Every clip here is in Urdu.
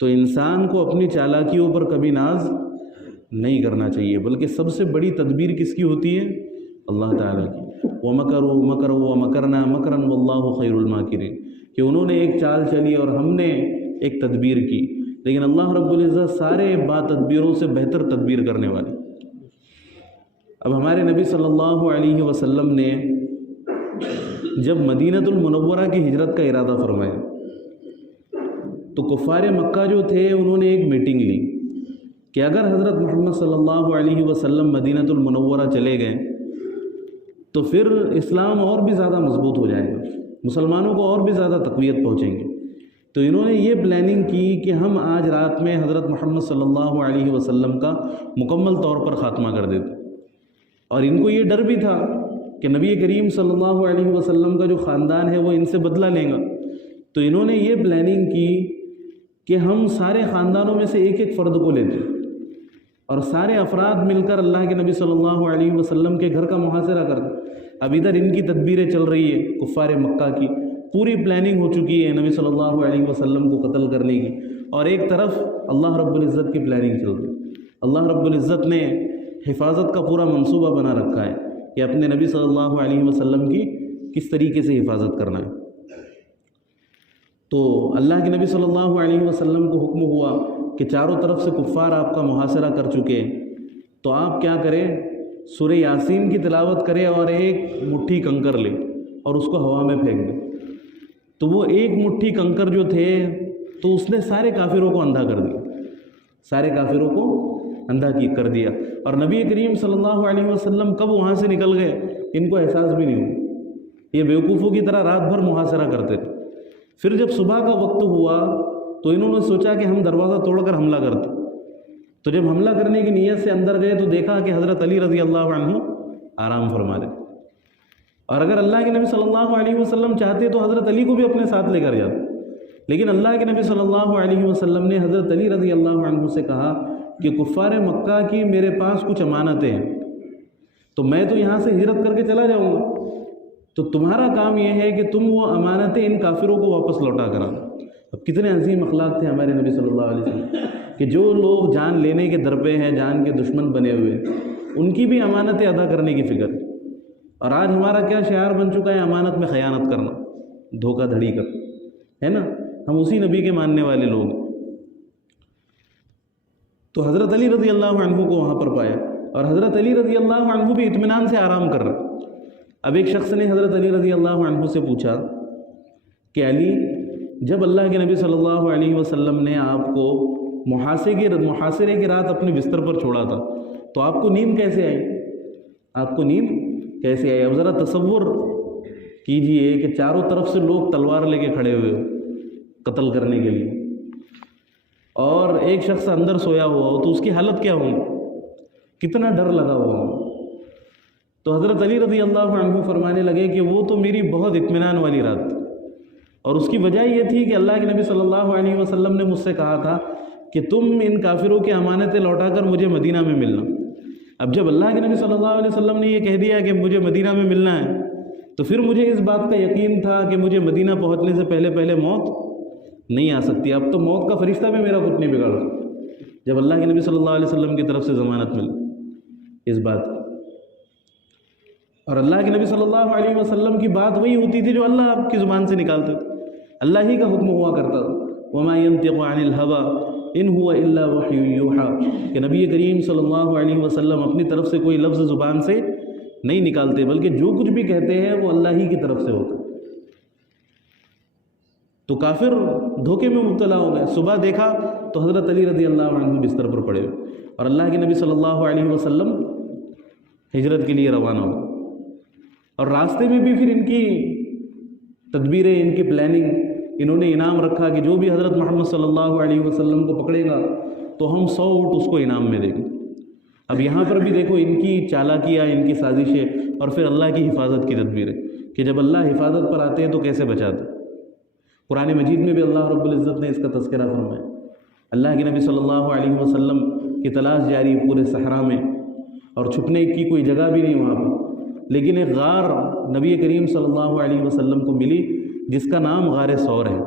تو انسان کو اپنی چالاکیوں پر کبھی ناز نہیں کرنا چاہیے، بلکہ سب سے بڑی تدبیر کس کی ہوتی ہے؟ اللہ تعالیٰ کی۔ وَمَكَرُوا مَكْرًا وَمَكَرْنَا مَكْرًا وَاللَّهُ خَيْرُ الْمَاكِرِينَ، کہ انہوں نے ایک چال چلی اور ہم نے ایک تدبیر کی، لیکن اللہ رب العزت سارے با تدبیروں سے بہتر تدبیر کرنے والے۔ اب ہمارے نبی صلی اللہ علیہ وسلم نے جب مدینۃ المنورہ کی ہجرت کا ارادہ فرمایا تو کفار مکہ جو تھے انہوں نے ایک میٹنگ لی کہ اگر حضرت محمد صلی اللہ علیہ وسلم مدینۃ المنورہ چلے گئے تو پھر اسلام اور بھی زیادہ مضبوط ہو جائے گا، مسلمانوں کو اور بھی زیادہ تقویت پہنچیں گے۔ تو انہوں نے یہ پلاننگ کی کہ ہم آج رات میں حضرت محمد صلی اللہ علیہ وسلم کا مکمل طور پر خاتمہ کر دیتے، اور ان کو یہ ڈر بھی تھا کہ نبی کریم صلی اللہ علیہ وسلم کا جو خاندان ہے وہ ان سے بدلہ لیں گا۔ تو انہوں نے یہ پلاننگ کی کہ ہم سارے خاندانوں میں سے ایک ایک فرد کو لیتے اور سارے افراد مل کر اللہ کے نبی صلی اللہ علیہ وسلم کے گھر کا محاصرہ کرتے۔ اب ادھر ان کی تدبیریں چل رہی ہے، کفار مکہ کی پوری پلاننگ ہو چکی ہے نبی صلی اللہ علیہ وسلم کو قتل کرنے کی، اور ایک طرف اللہ رب العزت کی پلاننگ چل رہی ہے۔ اللہ رب العزت نے حفاظت کا پورا منصوبہ بنا رکھا ہے کہ اپنے نبی صلی اللہ علیہ وسلم کی کس طریقے سے حفاظت کرنا ہے۔ تو اللہ کے نبی صلی اللہ علیہ وسلم کو حکم ہوا کہ چاروں طرف سے کفار آپ کا محاصرہ کر چکے، تو آپ کیا کریں، سورہ یاسین کی تلاوت کریں اور ایک مٹھی کنکر لیں اور اس کو ہوا میں پھینک دیں۔ تو وہ ایک مٹھی کنکر جو تھے تو اس نے سارے کافروں کو اندھا کر دیا، سارے کافروں کو اندھا کر دیا، اور نبی کریم صلی اللہ علیہ وسلم کب وہاں سے نکل گئے ان کو احساس بھی نہیں ہوا۔ یہ بیوقوفوں کی طرح رات بھر محاصرہ کرتے تھے۔ پھر جب صبح کا وقت ہوا تو انہوں نے سوچا کہ ہم دروازہ توڑ کر حملہ کرتے۔ تو جب حملہ کرنے کی نیت سے اندر گئے تو دیکھا کہ حضرت علی رضی اللہ عنہ آرام فرما رہے، اور اگر اللہ کے نبی صلی اللہ علیہ وسلم چاہتے تو حضرت علی کو بھی اپنے ساتھ لے کر جاتے، لیکن اللہ کے نبی صلی اللہ علیہ وسلم نے حضرت علی رضی اللہ عنہ سے کہا کہ کفار مکہ کی میرے پاس کچھ امانتیں ہیں، تو میں تو یہاں سے ہجرت کر کے چلا جاؤں گا، تو تمہارا کام یہ ہے کہ تم وہ امانتیں ان کافروں کو واپس لوٹا کرا۔ اب کتنے عظیم اخلاق تھے ہمارے نبی صلی اللہ علیہ وسلم کہ جو لوگ جان لینے کے درپے ہیں، جان کے دشمن بنے ہوئے، ان کی بھی امانتیں ادا کرنے کی فکر ہے۔ اور آج ہمارا کیا شعار بن چکا ہے، امانت میں خیانت کرنا، دھوکہ دھڑی کر، ہے نا؟ ہم اسی نبی کے ماننے والے لوگ۔ تو حضرت علی رضی اللہ عنہ کو وہاں پر پایا، اور حضرت علی رضی اللہ عنہ بھی اطمینان سے آرام کر رہا۔ اب ایک شخص نے حضرت علی رضی اللہ عنہ سے پوچھا کہ علی، جب اللہ کے نبی صلی اللہ علیہ وسلم نے آپ کو محاصرے کی رات اپنے بستر پر چھوڑا تھا تو آپ کو نیند کیسے آئی؟ آپ کو نیند کیسے آئی؟ اب ذرا تصور کیجئے کہ چاروں طرف سے لوگ تلوار لے کے کھڑے ہوئے ہو قتل کرنے کے لیے، اور ایک شخص اندر سویا ہوا ہو تو اس کی حالت کیا ہوگی؟ کتنا ڈر لگا ہوا ہو۔ تو حضرت علی رضی اللہ عنہ فرمانے لگے کہ وہ تو میری بہت اطمینان والی رات تھی، اور اس کی وجہ یہ تھی کہ اللہ کے نبی صلی اللہ علیہ وسلم نے مجھ سے کہا تھا کہ تم ان کافروں کی امانتیں لوٹا کر مجھے مدینہ میں ملنا۔ اب جب اللہ کے نبی صلی اللہ علیہ وسلم نے یہ کہہ دیا کہ مجھے مدینہ میں ملنا ہے، تو پھر مجھے اس بات کا یقین تھا کہ مجھے مدینہ پہنچنے سے پہلے موت نہیں آ سکتی۔ اب تو موت کا فرشتہ بھی میرا کچھ نہیں بگاڑ سکتا جب اللہ کے نبی صلی اللہ علیہ وسلم کی طرف سے ضمانت ملی اس بات کی۔ اور اللہ کے نبی صلی اللہ علیہ وسلم کی بات وہی ہوتی تھی جو اللہ آپ کی زبان سے نکالتے تھے، اللہ ہی کا حکم ہوا کرتا تھا۔ وما ينطق عن الهوى ان هو الا وحی یوحى، کہ نبی کریم صلی اللہ علیہ وسلم اپنی طرف سے کوئی لفظ زبان سے نہیں نکالتے، بلکہ جو کچھ بھی کہتے ہیں وہ اللہ ہی کی طرف سے ہوتا۔ تو کافر دھوکے میں مبتلا ہو گئے۔ صبح دیکھا تو حضرت علی رضی اللہ عنہ بستر پر پڑے ہوئے، اور اللہ کے نبی صلی اللہ علیہ وسلم ہجرت کے لیے روانہ ہو، اور راستے میں بھی پھر ان کی تدبیریں، ان کی پلاننگ، انہوں نے انعام رکھا کہ جو بھی حضرت محمد صلی اللہ علیہ وسلم کو پکڑے گا تو ہم 100 اونٹ اس کو انعام میں دیں گے۔ اب یہاں پر بھی دیکھو ان کی چالاکیاں، ان کی سازشیں، اور پھر اللہ کی حفاظت کی تدبیریں کہ جب اللہ حفاظت پر آتے ہیں تو کیسے بچاتے۔ قرآن مجید میں بھی اللہ رب العزت نے اس کا تذکرہ فرمایا۔ اللہ کے نبی صلی اللہ علیہ وسلم کی تلاش جاری پورے صحرا میں، اور چھپنے کی کوئی جگہ بھی نہیں وہاں پر، لیکن ایک غار نبی کریم صلی اللہ علیہ وسلم کو ملی جس کا نام غار ثور ہے۔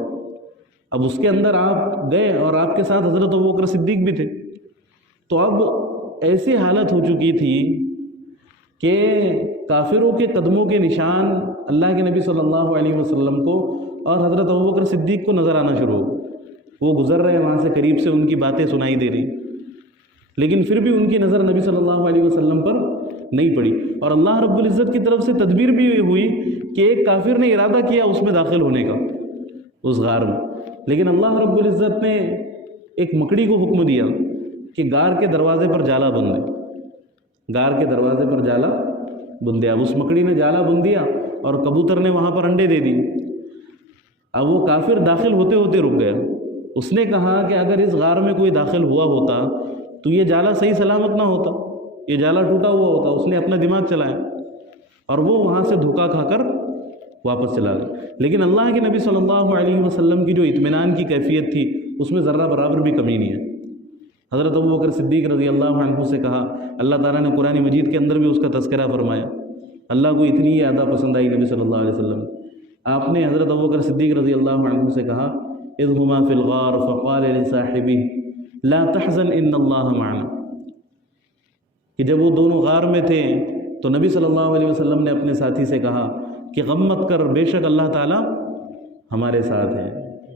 اب اس کے اندر آپ گئے اور آپ کے ساتھ حضرت ابوبکر صدیق بھی تھے، تو اب ایسی حالت ہو چکی تھی کہ کافروں کے قدموں کے نشان اللہ کے نبی صلی اللہ علیہ وسلم کو اور حضرت ابوبکر صدیق کو نظر آنا شروع ہو. وہ گزر رہے ہیں وہاں سے، قریب سے ان کی باتیں سنائی دے رہی، لیکن پھر بھی ان کی نظر نبی صلی اللہ علیہ وسلم پر نہیں پڑی. اور اللہ رب العزت کی طرف سے تدبیر بھی ہوئی کہ ایک کافر نے ارادہ کیا اس میں داخل ہونے کا، اس غار میں، لیکن اللہ رب العزت نے ایک مکڑی کو حکم دیا کہ غار کے دروازے پر جالا بند دے. غار کے دروازے پر جالا بند دیا. اس مکڑی نے جالا بند دیا اور کبوتر نے وہاں پر انڈے دے دی. اب وہ کافر داخل ہوتے ہوتے رک گیا. اس نے کہا کہ اگر اس غار میں کوئی داخل ہوا ہوتا تو یہ جالا صحیح سلامت نہ ہوتا، یہ جالا ٹوٹا ہوا ہوتا. اس نے اپنا دماغ چلایا اور وہ وہاں سے دھوکا کھا کر واپس چلا گیا. لیکن اللہ کے نبی صلی اللہ علیہ وسلم کی جو اطمینان کی کیفیت تھی اس میں ذرہ برابر بھی کمی نہیں ہے. حضرت ابوبکر صدیق رضی اللہ عنہ سے کہا، اللہ تعالیٰ نے قرآن مجید کے اندر بھی اس کا تذکرہ فرمایا. اللہ کو اتنی ہی ادا پسند آئی نبی صلی اللہ علیہ وسلم. آپ نے حضرت ابوبکر صدیق رضی اللہ عنہ سے کہا، اذ ہما فی الغار فقال لصاحبہ لا تحزن ان اللہ معنا، کہ جب وہ دونوں غار میں تھے تو نبی صلی اللہ علیہ وسلم نے اپنے ساتھی سے کہا کہ غم مت کر، بے شک اللہ تعالیٰ ہمارے ساتھ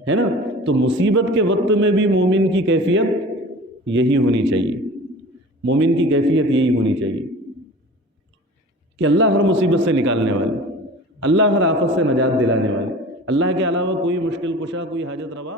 ہے نا. تو مصیبت کے وقت میں بھی مومن کی کیفیت یہی ہونی چاہیے. مومن کی کیفیت یہی ہونی چاہیے کہ اللہ ہر مصیبت سے نکالنے والے، اللہ ہر آفت سے نجات دلانے والے، اللہ کے علاوہ کوئی مشکل کشا، کوئی حاجت روا